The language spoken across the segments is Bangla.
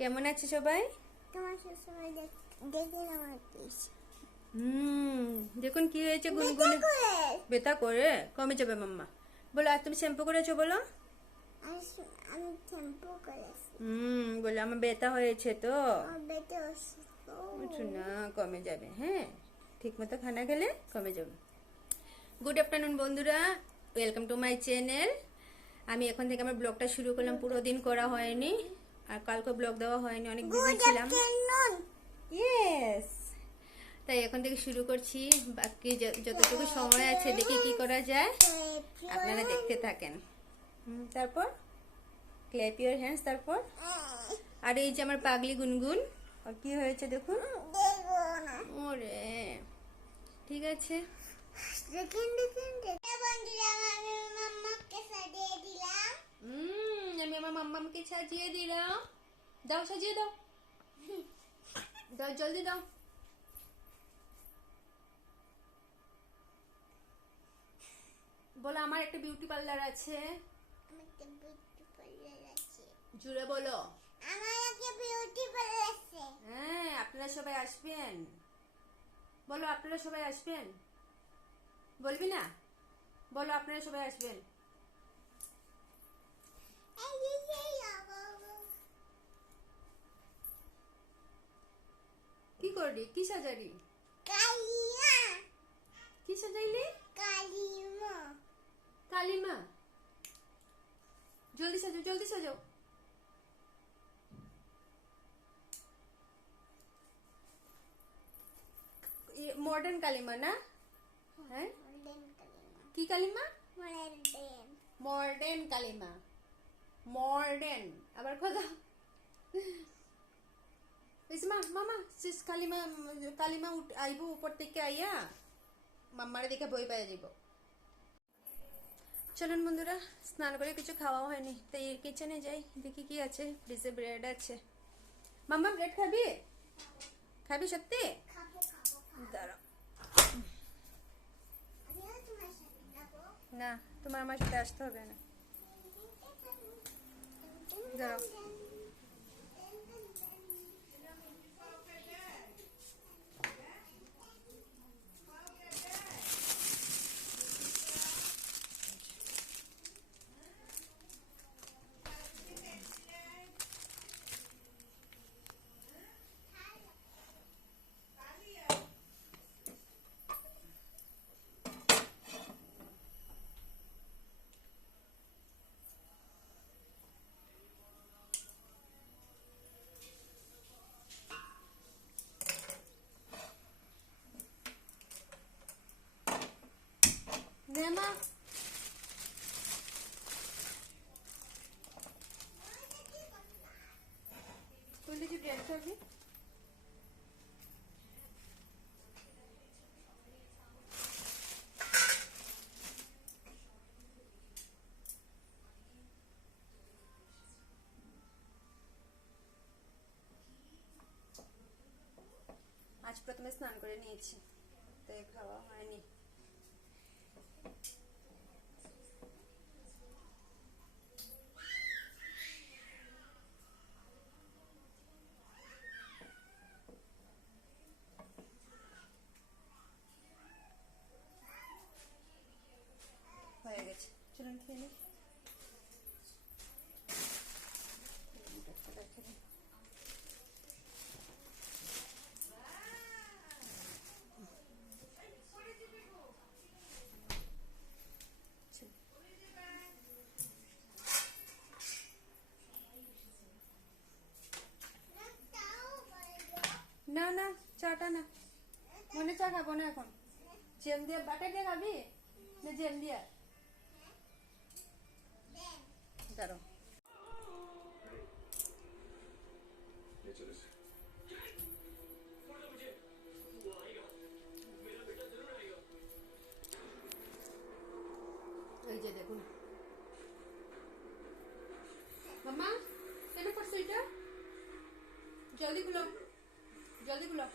কেমন আছে সবাই? তোমার সবাই দেখে আমার প্লিজ। দেখুন কি হয়েছে, গুনগুনে ব্যথা করে কমে যাবে মাম্মা। বলো, আর তুমি শ্যাম্পু করেছো? বলো। আমি শ্যাম্পু করেছি। বলো আমার ব্যথা হয়েছে তো। ব্যথা অসুস্থ না, কমে যাবে। হ্যাঁ, ঠিক মতো খানা খেলে কমে যাবে। গুড আফটারনুন বন্ধুরা, ওয়েলকাম টু মাই চ্যানেল। আমি এখন থেকে আমার ব্লগটা শুরু করলাম, পুরো দিন করা হয়নি আর কালকে ব্লগ দেওয়া হয়নি, অনেক বিজি ছিলাম। ইয়েস, তাই এখন থেকে শুরু করছি। বাকি যতটুকু সময় আছে দেখি কি করা যায়, আপনারা দেখতে থাকেন। তারপর ক্ল্যাপ ইউর হ্যান্ডস। তারপর আর এই যে আমার পাগলি গুনগুন, আর কি হয়েছে দেখুন। ওরে, ঠিক আছে। আমি আমার মাম্মামকে সাজিয়ে দিলাম। দাও, সাজিয়ে দাও, দাও জলদি দাও। বলো, আমার একটা বিউটি পার্লার আছে। জুড়ে বলো। হ্যাঁ, আপনারা সবাই আসবেন। বলো, আপনারা সবাই আসবেন। বলবি না? বলো, আপনারা সবাই আসবেন। কি করলি? কি সাজালি? কি সাজাইলি? কালিমা। জলদি সাজাও, জলদি সাজাও। মডার্ন কালিমা না? হ্যাঁ, কি কালিমা? মডার্ন কালিমা। মডার্ন আবার কথা। মামা শেষ কালিমা। কালিমা আইব উপর থেকে আইয়া মাম্মারে দেখে বই পাই যাব। চলুন বন্ধুরা, স্নান করে কিছু খাওয়া হয়নি, তাই কিচেনে যাই, দেখি কি আছে। ফ্রিজে ব্রেড আছে। মাম্মা ব্রেড খাবি? খাবি সত্যি? দাঁড়াও। না, তোমার আমার সাথে আসতে হবে না। দাঁড়াও। মা, তুই কি ব্রেড খাবি? আজ প্রথমে স্নান করে নিয়েছি, তাই খাওয়া হয়নি। হয়ে গেছে, চলুন খেয়ে নিই। না না, চাটা না, মনে চা খাবো না এখন। জেম দিয়ে বাটার দিয়ে খাবি না জেম দিয়ে? দাঁড়াও। এই যে দেখুন মাম্মা, কেন করছো এটা? জলদি খুলো, জলদি খুলো।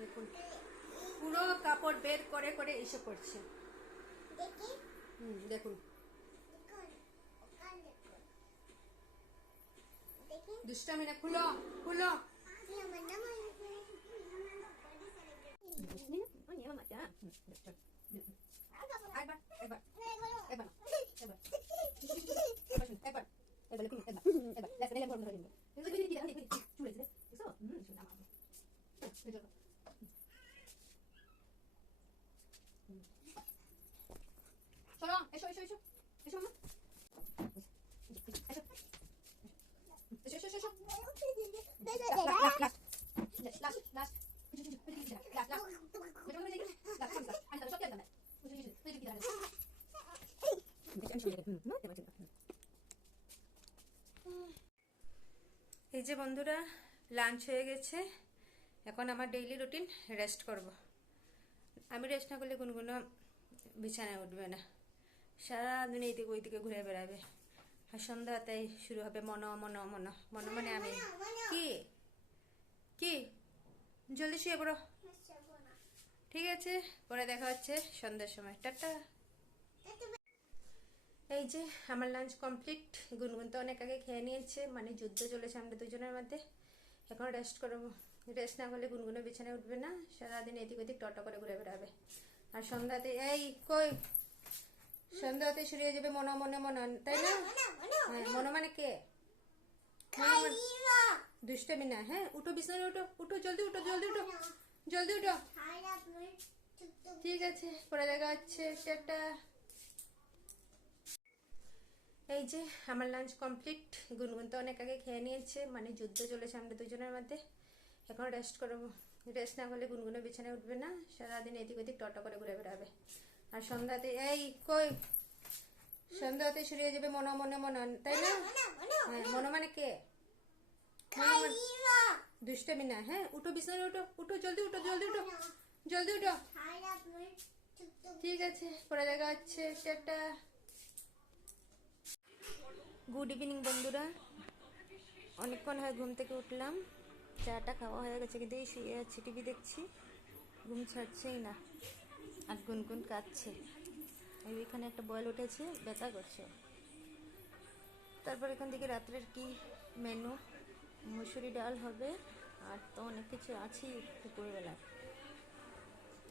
দেখুন পুরো কাপড় বের করে করে এসে করছে। দেখুন দেখি দুষ্টামি না, খুলো খুলো। কি আমার নাম চলো, এসো এসো এসো এসো মা, এসো এসো এসো। এই যে বন্ধুরা, লাঞ্চ হয়ে গেছে। এখন আমার ডেইলি রুটিন, রেস্ট করব। আমি রেস্ট না করলে গুনগুনো বিছানায় উঠবে না, সারাদিন এইদিকে ওইদিকে ঘুরে বেড়াবে। আর সন্ধ্যাতেই শুরু হবে মনো মনো মনো মনো, মানে আমি কি কি জলদি শুয়ে পড়ো। ঠিক আছে, পরে দেখা হচ্ছে সন্ধ্যার সময়। টাটা। এই যে আমার লাঞ্চ কমপ্লিট। গুনগুন তো অনেক আগে খেয়ে নিয়েছে, মানে যুদ্ধ চলেছে আমাদের দুজনের মধ্যে। এখন রেস্ট করবো। রেস্ট না করলে গুনগুনো বিছানায় উঠবে না, সারাদিন এদিক ওদিক টটো করে ঘুরে বেড়াবে। আর সন্ধ্যাতে এই কই, সন্ধ্যাতে শুরু হয়ে যাবে মনো মনে মনো, তাই না? হ্যাঁ, মনো মানে কে? দুষ্টামি না। হ্যাঁ, উঠো বিছানায়, উঠো উঠো, জলদি উঠো, জলদি উঠো, জলদি উঠো। ঠিক আছে, পরে দেখা হচ্ছে। টাটা। এই যে আমার লাঞ্চ কমপ্লিট। গুনগুন তো অনেক আগে খেয়ে নিয়েছে, মানে যুদ্ধ চলেছে আমাদের দুজনের মধ্যে। এখন রেস্ট করবো। রেস্ট না করলে গুনগুনো বিছানায় উঠবে না, সারাদিন এদিক ওদিক টটো করে ঘুরে বেড়াবে। আর সন্ধ্যাতে এই কই, সন্ধ্যাতে শুরু হয়ে যাবে মনো মনে মনো, তাই না? হ্যাঁ, মনো মানে কে? দুষ্টামি না। হ্যাঁ, উঠো বিছানায়, উঠো উঠো, জলদি উঠো, জলদি উঠো, জলদি উঠো। ঠিক আছে, পরে দেখা হচ্ছে। টাটা। গুড ইভিনিং বন্ধুরা। অনেকক্ষণ হয় ঘুম থেকে উঠলাম, চাটা খাওয়া হয়ে গেছে, কিন্তু এই শুয়ে আছি, টিভি দেখছি, ঘুম ছাড়ছেই না। আর গুনগুন কাঁদছে। এখানে একটা বয়েল উঠেছে, ব্যথা করছে। তারপর এখান থেকে রাত্রের কি মেনু, মুসুরি ডাল হবে, আর তো অনেক কিছু আছে দুপুরবেলা।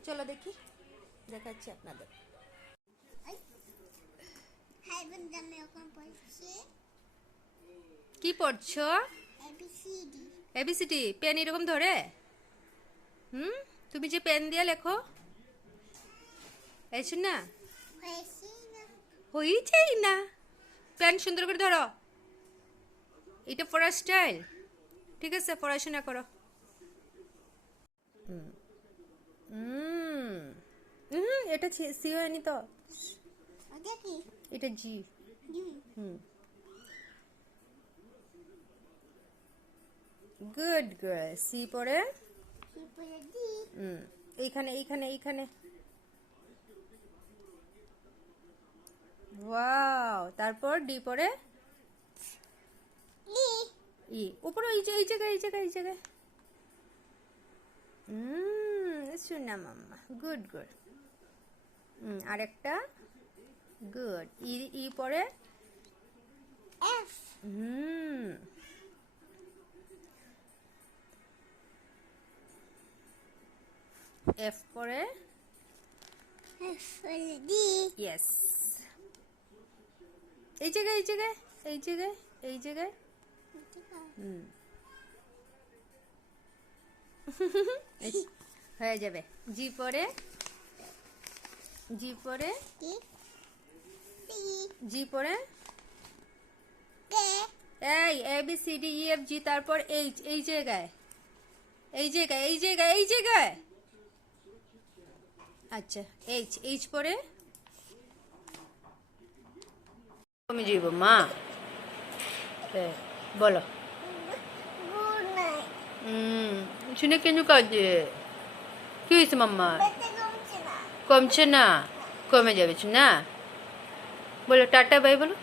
চলো দেখি, দেখাচ্ছি আপনাদের। হাই বন্ধু, আমি এখন পড়ছি কি পড়ছো? ABCD। এবিসিডি পেন এরকম ধরে? তুমি যে পেন দিয়ে লেখো, এই শুন না, হয়েছি না? হইছেই না। পেন সুন্দর করে ধরো, এটা পড়ার স্টাইল। ঠিক আছে, পড়াশোনা করো। এটা সি হয়নি তো, ওটা কি? এটা জি। Good girl. সি পরে তারপরে ডি। এইখানে এইখানে এইখানে, ওয়াও। তারপর ডি পরে ই। ই, উপরে এই যে এই জায়গায় এই জায়গায় এই জায়গায়। শোনা মাম্মা, গুড গুড। আরেকটা, গুড। ই ই পরে এফ। এফ পরে এফ হলো ডি। ইয়েস। এই জায়গায় এই জায়গায় এই জায়গায় এই জায়গায়। হয়ে যাবে। জি পরে, জি পরে টি। সি। জি পরে কে। এই A B C D E F G, তারপর এইচ, এই জায়গায় এই জায়গায় এই জায়গায় এই জায়গায়। আচ্ছা, এইচ, এইচ পরে কমে যাইব মা। বলো। Good night. শুনে কেন কাজে? কি হয়েছে মাম্মা? পেটে কমছে না। কমছে না? কমে যাবে না? বলো টাটা বাই বলো।